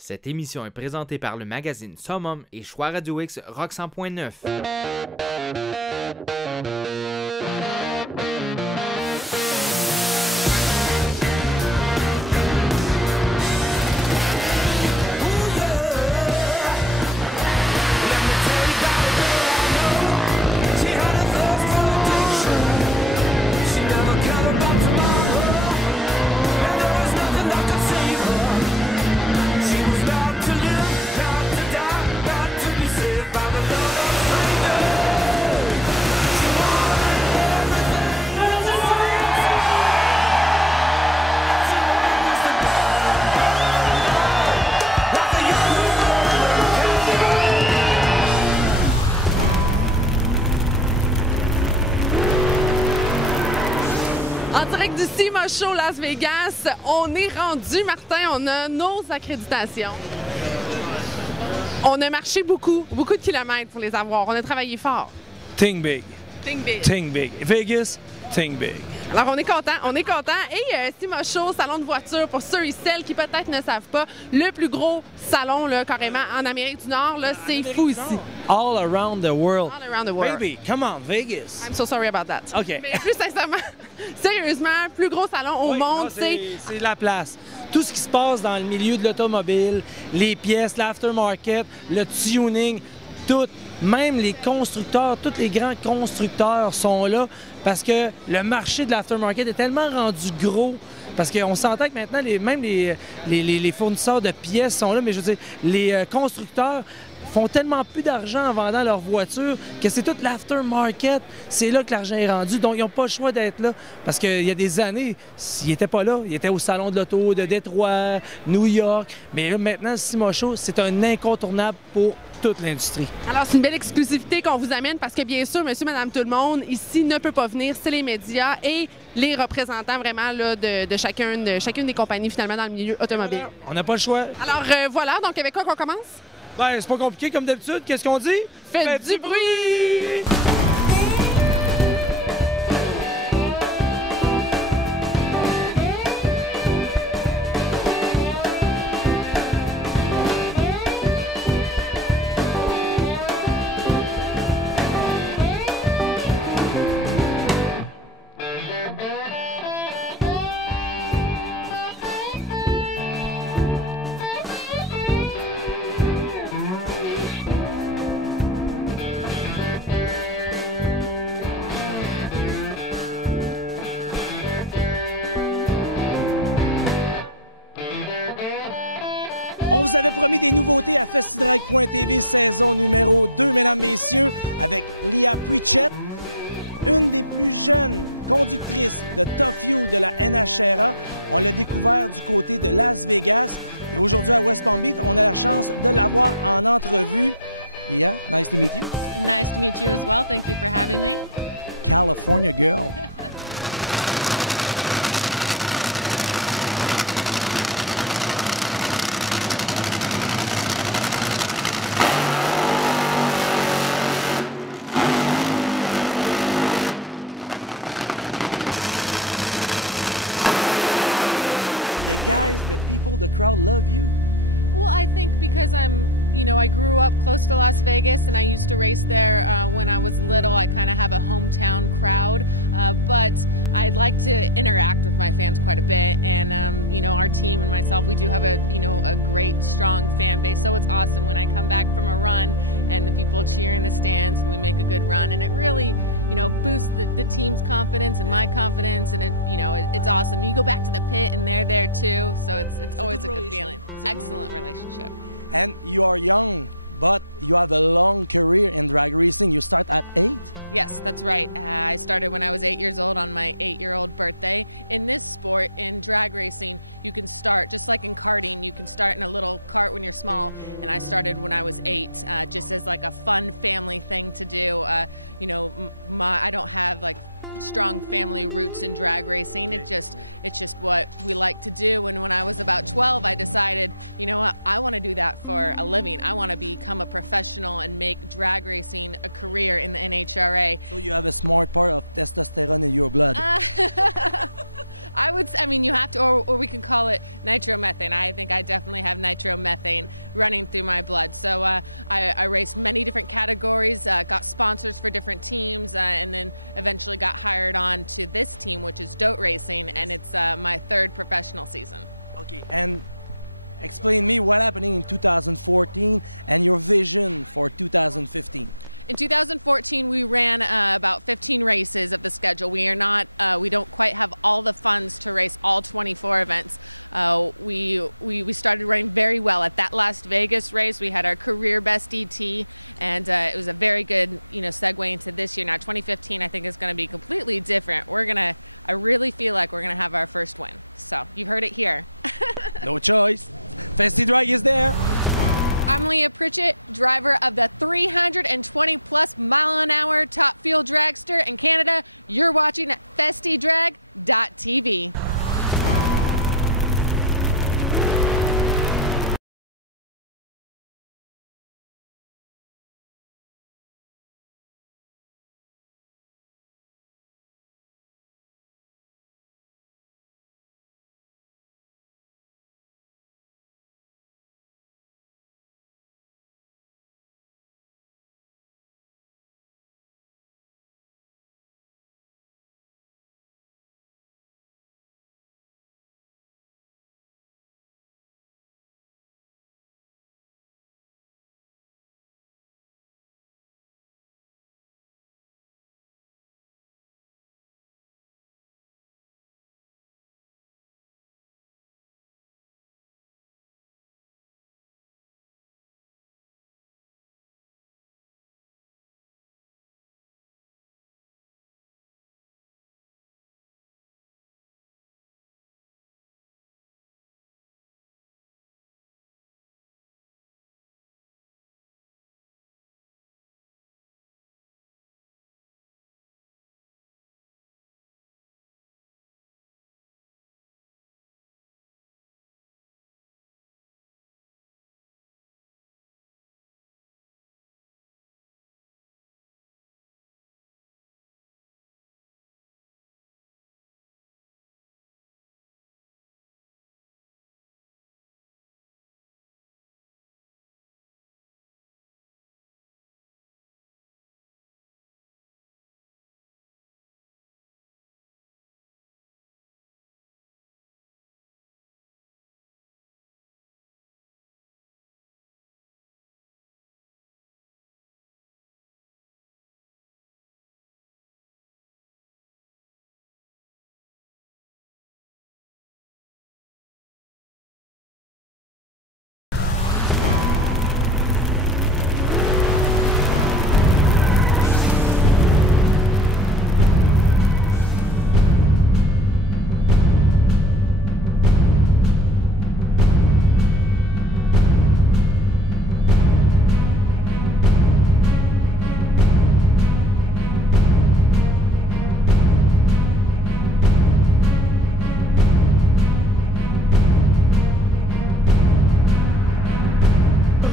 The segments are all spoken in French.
Cette émission est présentée par le magazine Summum et Choix Radio X Rock 100.9. En direct du SEMA Show Las Vegas, on est rendu, Martin, on a nos accréditations. On a marché beaucoup de kilomètres pour les avoir. On a travaillé fort. Think big. Think big. Think big. Vegas, think big. Alors, on est content. Et SEMA Show, salon de voiture, pour ceux et celles qui peut-être ne savent pas, le plus gros salon, là, carrément, en Amérique du Nord, là, c'est fou ici. All around the world. All around the world. Baby, come on, Vegas. I'm so sorry about that. OK. Mais plus sincèrement, sérieusement, plus gros salon au Oui, monde, non, c'est la place. Tout ce qui se passe dans le milieu de l'automobile, les pièces, l'aftermarket, le tuning, tout, même les constructeurs, tous les grands constructeurs sont là parce que le marché de l'aftermarket est tellement rendu gros. Parce qu'on s'entend que maintenant, même les fournisseurs de pièces sont là, mais je veux dire, les constructeurs font tellement plus d'argent en vendant leurs voitures que c'est tout l'aftermarket. C'est là que l'argent est rendu. Donc, ils n'ont pas le choix d'être là. Parce qu'il y a des années, ils n'étaient pas là. Ils étaient au Salon de l'Auto de Détroit, New York. Mais là, maintenant, le SEMA Show, c'est un incontournable pour toute l'industrie. Alors, c'est une belle exclusivité qu'on vous amène parce que, bien sûr, monsieur, madame, tout le monde, ici, ne peut pas venir. C'est les médias et les représentants vraiment là, de chacune des compagnies, finalement, dans le milieu automobile. On n'a pas le choix. Alors, voilà. Donc, avec quoi qu'on commence? Ben, c'est pas compliqué comme d'habitude. Qu'est-ce qu'on dit? Faites du bruit!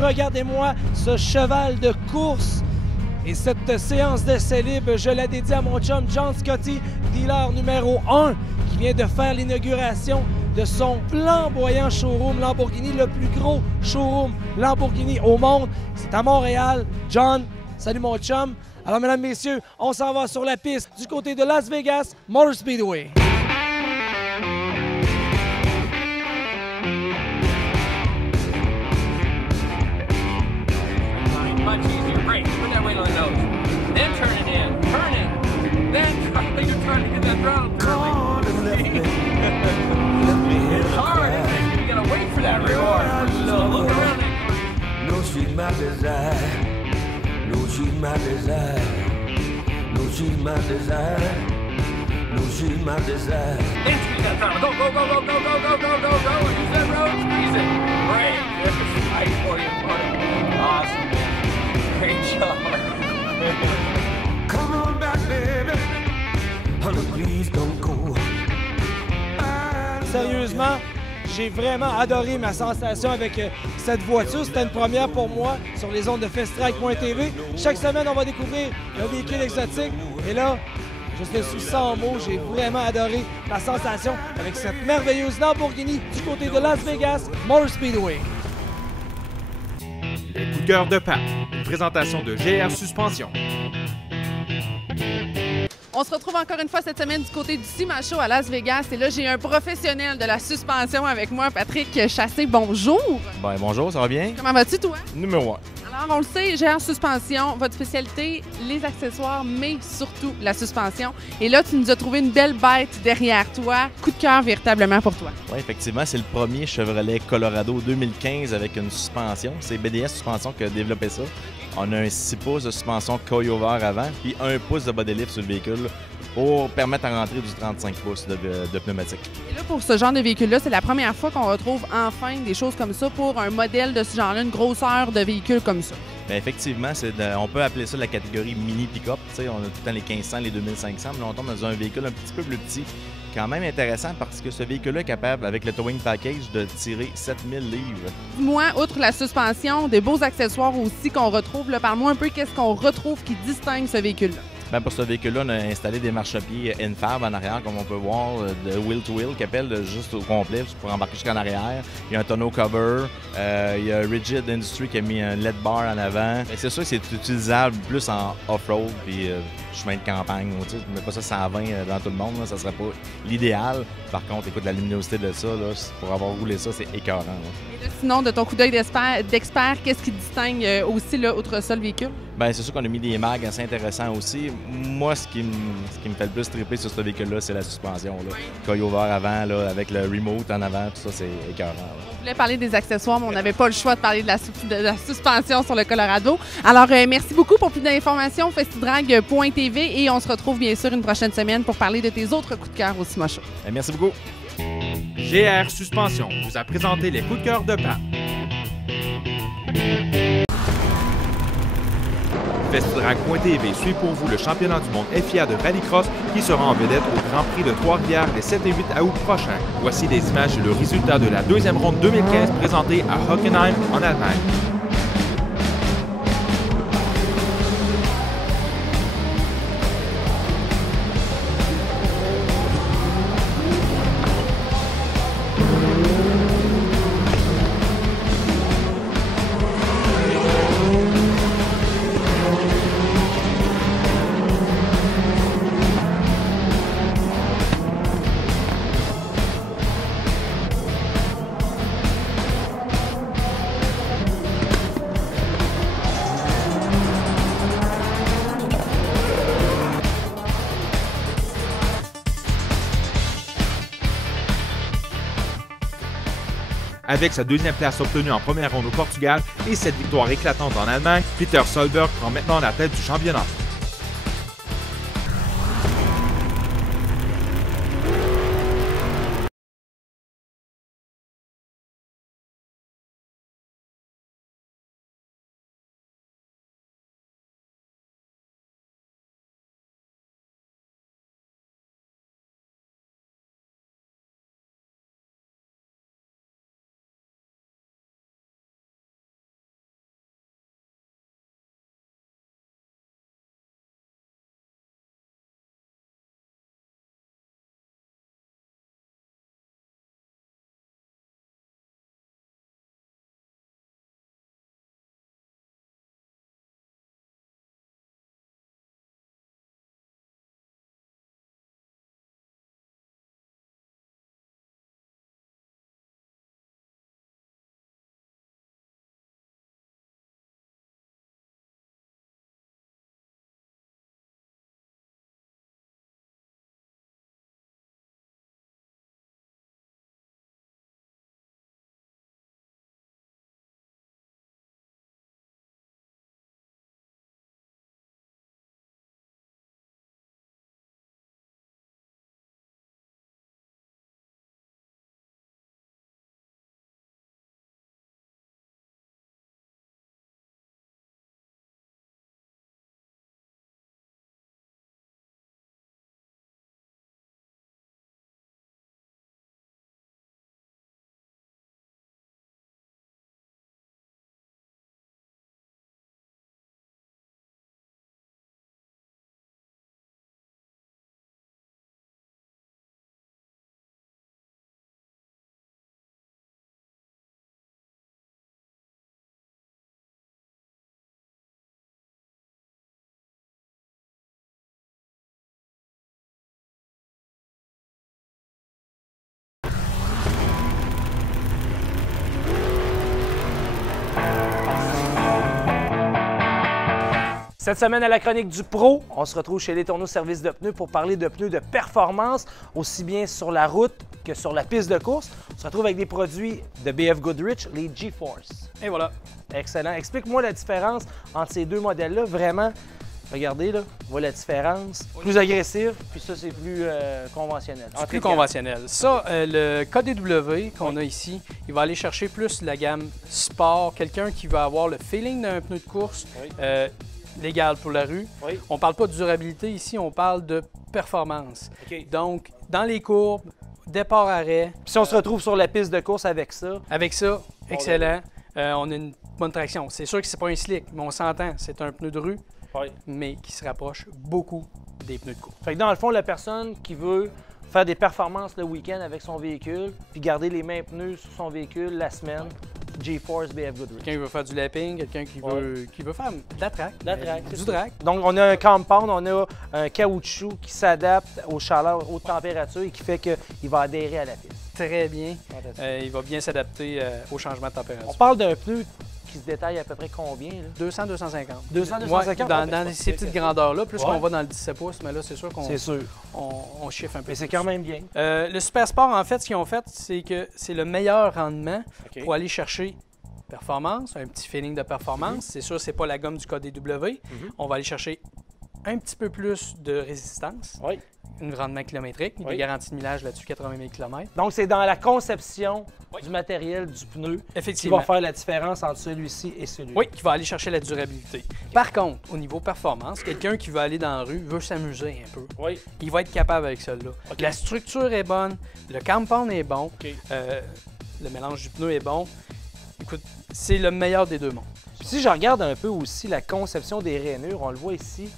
regardez-moi ce cheval de course. Et cette séance d'essai libre, je la dédie à mon chum John Scotty, dealer numéro 1, qui vient de faire l'inauguration de son flamboyant showroom Lamborghini, le plus gros showroom Lamborghini au monde. C'est à Montréal. John, salut mon chum. Alors, mesdames, messieurs, on s'en va sur la piste du côté de Las Vegas Motor Speedway. Much easier. Brake. Put that weight on the nose. Then turn it in. Turn it. Then you're trying to get that throttle curving. It's hard, isn't it? You gotta wait for that reward. So look around it. No, she's my desire. No, she's my desire. No, she's my desire. No, she's my desire. Then squeeze that throttle. Go, go, go, go, go, go, go, go, go, go. Use that road. Squeeze it. Brake. There's tight for you, buddy. Awesome. Great job. Come on back, baby. Honey, please don't go. Sérieusement, j'ai vraiment adoré ma sensation avec cette voiture. C'était une première pour moi sur les ondes de Festrike.tv. Chaque semaine, on va découvrir un véhicule exotique. Et là, je suis sans mots. J'ai vraiment adoré la sensation avec cette merveilleuse Lamborghini du côté de Las Vegas Motor Speedway. Les coups de cœur de Pat, une présentation de GR Suspension. On se retrouve encore une fois cette semaine du côté du SEMA Show à Las Vegas. Et là, j'ai un professionnel de la suspension avec moi, Patrick Chassé. Bonjour! Ben, bonjour, ça va bien? Comment vas-tu, toi? Numéro 1. Alors, on le sait, GR Suspension, votre spécialité, les accessoires, mais surtout la suspension. Et là, tu nous as trouvé une belle bête derrière toi. Coup de cœur véritablement pour toi. Oui, effectivement, c'est le premier Chevrolet Colorado 2015 avec une suspension. C'est BDS Suspension qui a développé ça. On a un 6 pouces de suspension coil-over avant, puis 1 pouce de body lift sur le véhicule pour permettre à rentrer du 35 pouces de pneumatique. Et là, pour ce genre de véhicule-là, c'est la première fois qu'on retrouve enfin des choses comme ça pour un modèle de ce genre-là, une grosseur de véhicule comme ça. Bien, effectivement, on peut appeler ça la catégorie mini pick-up. On a tout le temps les 1500, les 2500, mais là, on tombe dans un véhicule un petit peu plus petit. Quand même intéressant parce que ce véhicule-là est capable, avec le towing package, de tirer 7000 livres. Dis-moi, outre la suspension, des beaux accessoires aussi qu'on retrouve. Parle-moi un peu qu'est-ce qu'on retrouve qui distingue ce véhicule-là. Ben pour ce véhicule-là, on a installé des marchepieds Infab en arrière, comme on peut voir, de wheel-to-wheel, qui appelle juste au complet pour embarquer jusqu'en arrière. Il y a un tonneau cover, il y a Rigid Industry qui a mis un LED bar en avant. C'est sûr que c'est utilisable plus en off-road puis chemin de campagne. Tu mets pas ça 120 dans tout le monde, là, ça serait pas l'idéal. Par contre, écoute, la luminosité de ça, là, pour avoir roulé ça, c'est écœurant. Là. Et là, sinon, de ton coup d'œil d'expert, qu'est-ce qui distingue aussi, là, outre ça, le véhicule? Bien, c'est sûr qu'on a mis des mags assez intéressants aussi. Moi, ce qui me fait le plus triper sur ce véhicule-là, c'est la suspension. Là. Coil-over avant, là, avec le remote en avant, tout ça, c'est écœurant. Là. On voulait parler des accessoires, mais on n'avait pas le choix de parler de la suspension sur le Colorado. Alors, merci beaucoup. Pour plus d'informations, festidrag.tv et on se retrouve bien sûr une prochaine semaine pour parler de tes autres coups de cœur au SEMA Show. Merci beaucoup. GR Suspension vous a présenté les coups de cœur de Pat. Festidrag.tv suit pour vous le championnat du monde FIA de rallycross qui sera en vedette au Grand Prix de Trois-Rivières les 7 et 8 août prochains. Voici des images et le résultat de la deuxième ronde 2015 présentée à Hockenheim en Allemagne. Avec sa deuxième place obtenue en première ronde au Portugal et cette victoire éclatante en Allemagne, Peter Solberg prend maintenant la tête du championnat. Cette semaine à la chronique du Pro, on se retrouve chez Les Tourneaux Service de pneus pour parler de pneus de performance, aussi bien sur la route que sur la piste de course. On se retrouve avec des produits de BF Goodrich, les G-Force. Et voilà. Excellent. Explique-moi la différence entre ces deux modèles-là. Vraiment, regardez, là, on voit la différence. Plus agressif, puis ça, c'est plus conventionnel. C'est plus conventionnel. Ça, le KDW qu'on a ici, il va aller chercher plus la gamme sport. Quelqu'un qui va avoir le feeling d'un pneu de course. Oui. Légal pour la rue. Oui. On ne parle pas de durabilité ici, on parle de performance. OK. Donc, dans les courbes, départ-arrêt. Puis si on se retrouve sur la piste de course avec ça, Avec ça, excellent. On a une bonne traction. C'est sûr que c'est pas un slick, mais on s'entend. C'est un pneu de rue, mais qui se rapproche beaucoup des pneus de course. fait que dans le fond, la personne qui veut faire des performances le week-end avec son véhicule, puis garder les mêmes pneus sur son véhicule la semaine, G-Force BF Goodrich. Quelqu'un qui veut faire du lapping, quelqu'un qui veut faire de la track. Du drag. Donc, on a un compound, on a un caoutchouc qui s'adapte aux chaleurs, aux températures et qui fait qu'il va adhérer à la piste. Très bien. Il va bien s'adapter au changement de température. On parle d'un pneu qui se détaille à peu près combien? Là? 200, 250. 200, Ouais, 250? dans ces petites grandeurs-là, plus Ouais. qu'on va dans le 17 pouces, mais là, c'est sûr qu'on C'est sûr. on chiffre un peu. Mais c'est plus. quand même bien. Le Super Sport, en fait, ce qu'ils ont fait, c'est que c'est le meilleur rendement pour aller chercher performance, un petit feeling de performance. C'est sûr, c'est pas la gomme du KDW. On va aller chercher un petit peu plus de résistance, Oui. un rendement kilométrique, Oui. des garanties de millage là-dessus, 80 000 km. Donc, c'est dans la conception du matériel du pneu qui Effectivement. va faire la différence entre celui-ci et celui-là. Oui, qui va aller chercher la durabilité. Par contre, au niveau performance, quelqu'un qui veut aller dans la rue, veut s'amuser un peu, Oui. il va être capable avec celle-là. OK. La structure est bonne, le compound est bon, OK. le mélange du pneu est bon. Écoute, c'est le meilleur des deux mondes. Puis si je regarde un peu aussi la conception des rainures, on le voit ici,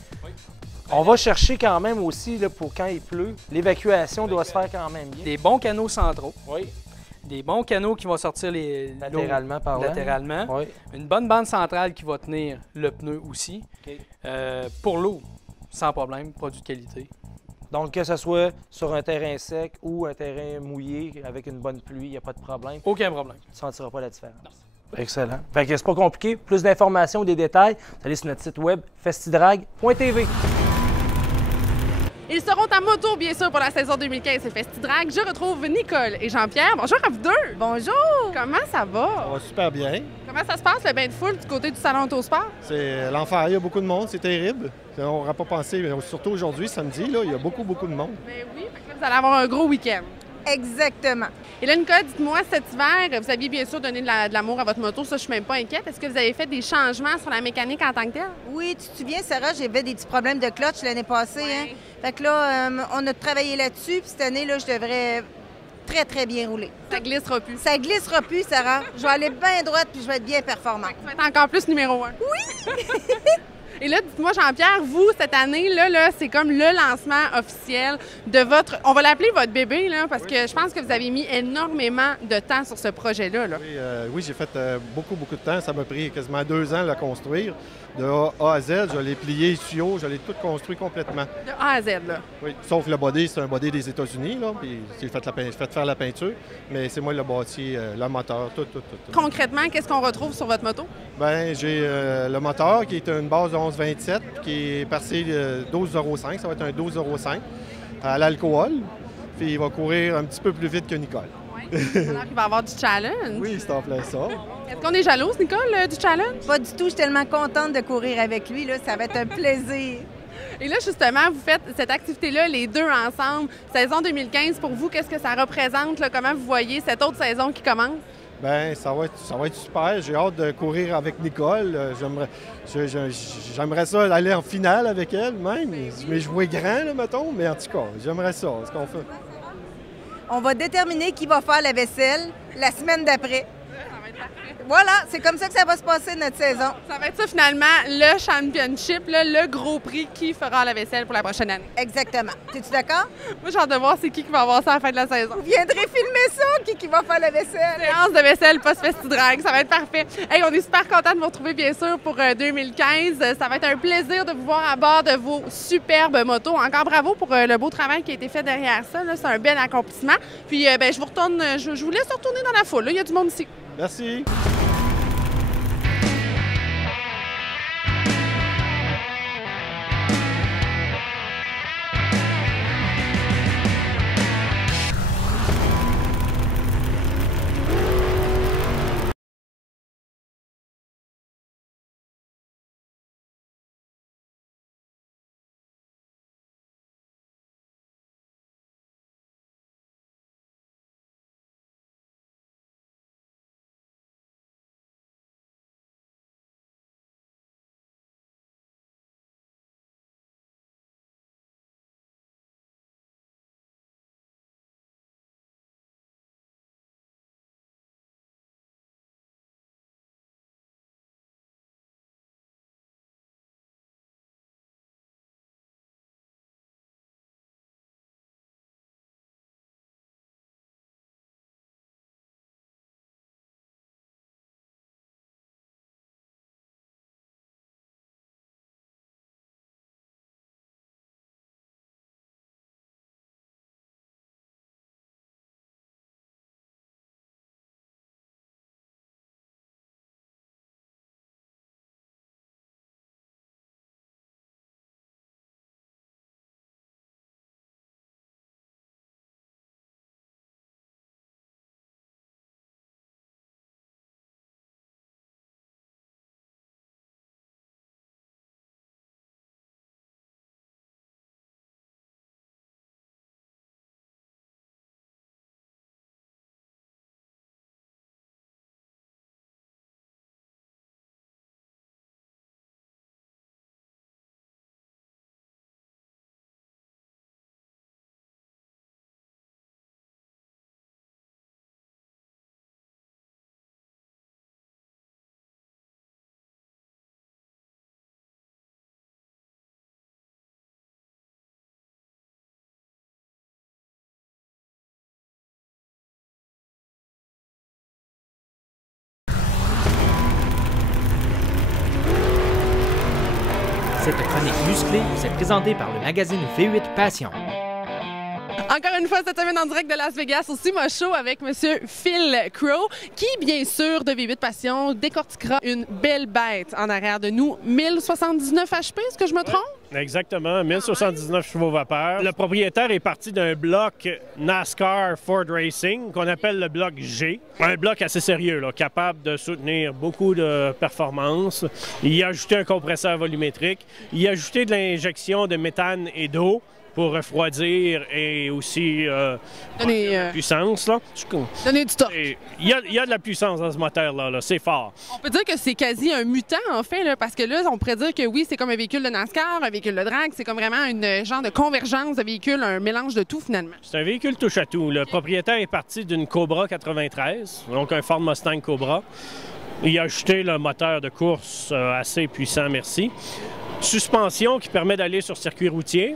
on va chercher quand même aussi, là, pour quand il pleut, l'évacuation doit se faire quand même bien. Des bons canaux centraux, Oui. des bons canaux qui vont sortir l'eau Latéralement parlant. latéralement, Oui. une bonne bande centrale qui va tenir le pneu aussi. OK. Pour l'eau, sans problème, produit de qualité. Donc, que ce soit sur un terrain sec ou un terrain mouillé avec une bonne pluie, il n'y a pas de problème. Aucun problème. Tu ne sentiras pas la différence. Excellent. Fait que c'est pas compliqué. Plus d'informations ou des détails, vous allez sur notre site web festidrag.tv. Ils seront à moto, bien sûr, pour la saison 2015 et Festidrag. Je retrouve Nicole et Jean-Pierre. Bonjour à vous deux. Bonjour! Comment ça va? Ça va super bien. Comment ça se passe, le bain de foule du côté du Salon Autosport? C'est l'enfer, il y a beaucoup de monde, c'est terrible. On n'aurait pas pensé, mais surtout aujourd'hui, samedi, là, il y a beaucoup de monde. Ben oui, fait que là, vous allez avoir un gros week-end. Exactement. Et là, Nicole, dites-moi, cet hiver, vous aviez bien sûr donné de l'amour à votre moto, ça, je suis même pas inquiète. Est-ce que vous avez fait des changements sur la mécanique en tant que telle? Oui, tu te souviens, Sarah, j'avais des petits problèmes de clutch l'année passée. Hein? Fait que là, on a travaillé là-dessus, puis cette année, là, je devrais très, très bien rouler. Ça glissera plus. Ça glissera plus, Sarah. Je vais aller bien droite, puis je vais être bien performante. Ça va être encore plus numéro 1. Oui! Et là, dites-moi, Jean-Pierre, vous, cette année, là, c'est comme le lancement officiel de votre... On va l'appeler votre bébé, là, parce que je pense que vous avez mis énormément de temps sur ce projet-là. Là. Oui, j'ai fait beaucoup de temps. Ça m'a pris quasiment 2 ans de le construire. De A à Z, je l'ai plié, tuyau, je l'ai tout construit complètement. De A à Z, là. Oui, sauf le body, c'est un body des États-Unis, là, puis j'ai fait faire la peinture, mais c'est moi le bâti, le moteur, tout. Concrètement, qu'est-ce qu'on retrouve sur votre moto? Bien, j'ai le moteur qui est une base de 1127, qui est passé 12,05, ça va être un 12,05 à l'alcool, puis il va courir un petit peu plus vite que Nicole. Oui. Alors qu'il va y avoir du challenge. Oui, c'est en plein ça. Est-ce qu'on est jalouse, Nicole, du challenge? Pas du tout. Je suis tellement contente de courir avec lui. Là. Ça va être un plaisir. Et là, justement, vous faites cette activité-là, les deux ensemble. Saison 2015, pour vous, qu'est-ce que ça représente? Là? Comment vous voyez cette autre saison qui commence? Bien, ça va être super. J'ai hâte de courir avec Nicole. J'aimerais ça aller en finale avec elle même. Mais jouer grand, là, mettons. Mais en tout cas, j'aimerais ça. Ce qu'on fait. On va déterminer qui va faire la vaisselle la semaine d'après. Voilà, c'est comme ça que ça va se passer notre saison. Ça va être ça, finalement, le championship, là, le gros prix qui fera la vaisselle pour la prochaine année. Exactement. Es-tu d'accord? Moi, j'ai hâte de voir c'est qui va avoir ça à la fin de la saison. Vous viendrez filmer ça, qui va faire la vaisselle? Séance de vaisselle post-Festidrag, ça va être parfait. Hey, on est super contents de vous retrouver, bien sûr, pour 2015. Ça va être un plaisir de vous voir à bord de vos superbes motos. Encore bravo pour le beau travail qui a été fait derrière ça. C'est un bel accomplissement. Puis, je vous retourne, je vous laisse retourner dans la foule. Là. Il y a du monde ici. Merci. Cette chronique musclée vous est présentée par le magazine V8 Passion. Encore une fois, cette semaine en direct de Las Vegas au Sumo Show avec M. Phil Crow, qui, bien sûr, de V8 Passion, décortiquera une belle bête en arrière de nous. 1079 HP, est-ce que je me trompe? Exactement, 1079 chevaux vapeur. Le propriétaire est parti d'un bloc NASCAR Ford Racing qu'on appelle le bloc G. Un bloc assez sérieux, là, capable de soutenir beaucoup de performances. Il y a ajouté un compresseur volumétrique. Il y a ajouté de l'injection de méthane et d'eau pour refroidir et aussi Donner, puissance. Là. Donner du torque. Il y a de la puissance dans ce moteur-là, là. C'est fort. On peut dire que c'est quasi un mutant, en fait, là, parce que là, on pourrait dire que oui, c'est comme un véhicule de NASCAR, un véhicule de drag, c'est comme vraiment une genre de convergence de véhicules, un mélange de tout, finalement. C'est un véhicule touche-à-tout. Le propriétaire est parti d'une Cobra 93, donc un Ford Mustang Cobra. Il a ajouté le moteur de course assez puissant, merci. Suspension qui permet d'aller sur circuit routier,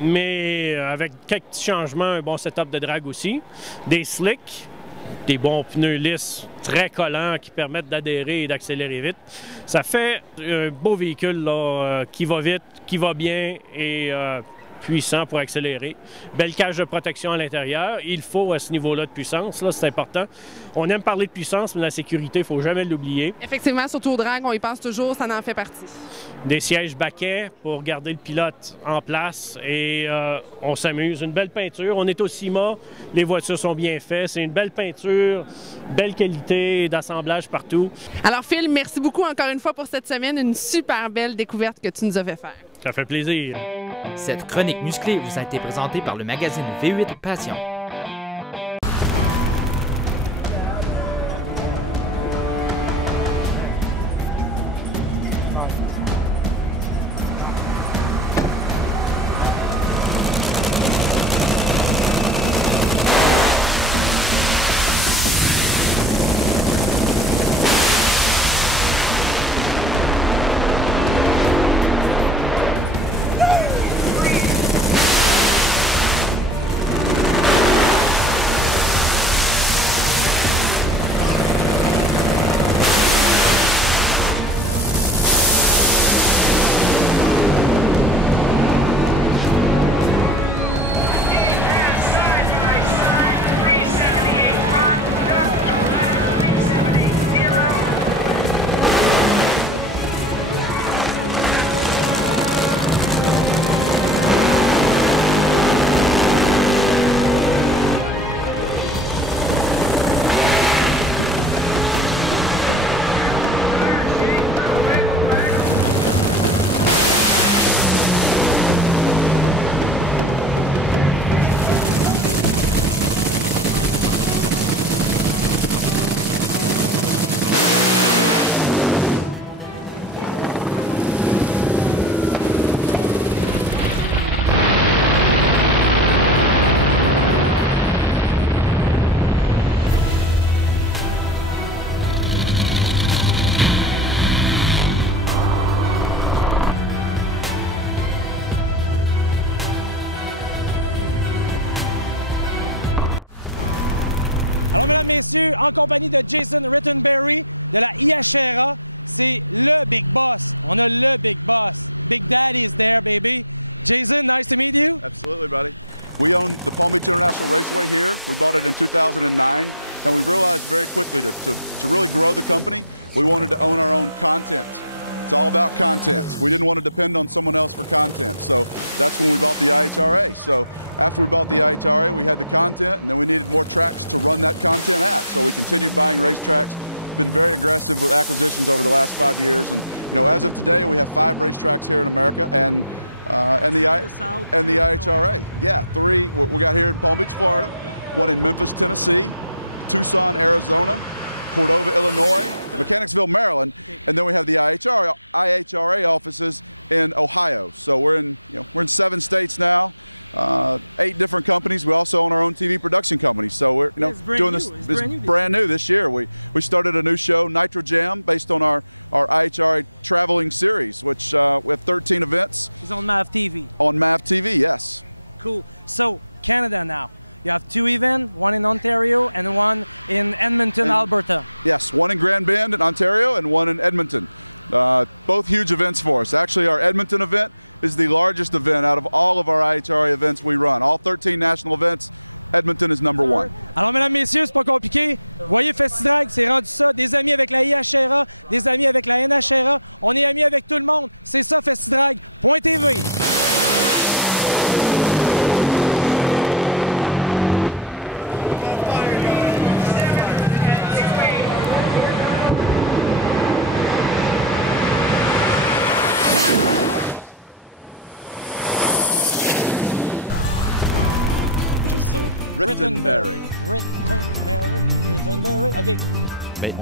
mais avec quelques petits changements, un bon setup de drag aussi. Des slicks, des bons pneus lisses très collants qui permettent d'adhérer et d'accélérer vite. Ça fait un beau véhicule là, qui va vite, qui va bien et puissant pour accélérer. Belle cage de protection à l'intérieur. Il faut à ce niveau-là de puissance, là, c'est important. On aime parler de puissance, mais la sécurité, il ne faut jamais l'oublier. Effectivement, surtout au drag, on y pense toujours, ça en fait partie. Des sièges baquets pour garder le pilote en place et on s'amuse. Une belle peinture. On est au CIMA, les voitures sont bien faites. C'est une belle peinture, belle qualité d'assemblage partout. Alors Phil, merci beaucoup encore une fois pour cette semaine. Une super belle découverte que tu nous as fait faire. Ça fait plaisir. Cette chronique musclée vous a été présentée par le magazine V8 Passion.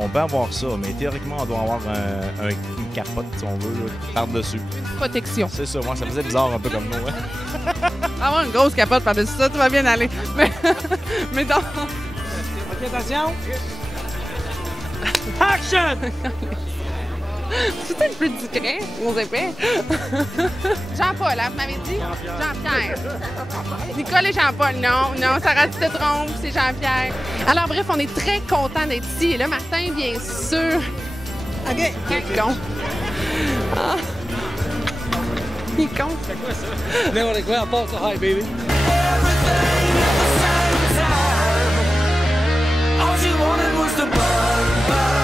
on peut avoir ça, mais théoriquement, on doit avoir une capote, si on veut, là, par-dessus. Protection. C'est ça, moi, ça faisait bizarre un peu comme nous. Hein? Avoir une grosse capote par-dessus ça, tu vas bien aller. Mais donc... OK, attention. Action! C'est un peu discret, nos épais. Jean-Paul, hein, vous m'avez dit? Jean-Pierre. Nicole et Jean-Paul, non, Sarah, tu te trompes, c'est Jean-Pierre. Alors, bref, on est très contents d'être ici. Et là, Martin, bien sûr. OK. Quel con. Ah. Il est con. C'est quoi ça? N'importe quoi, on passe au high, baby. All she wanted was to burn.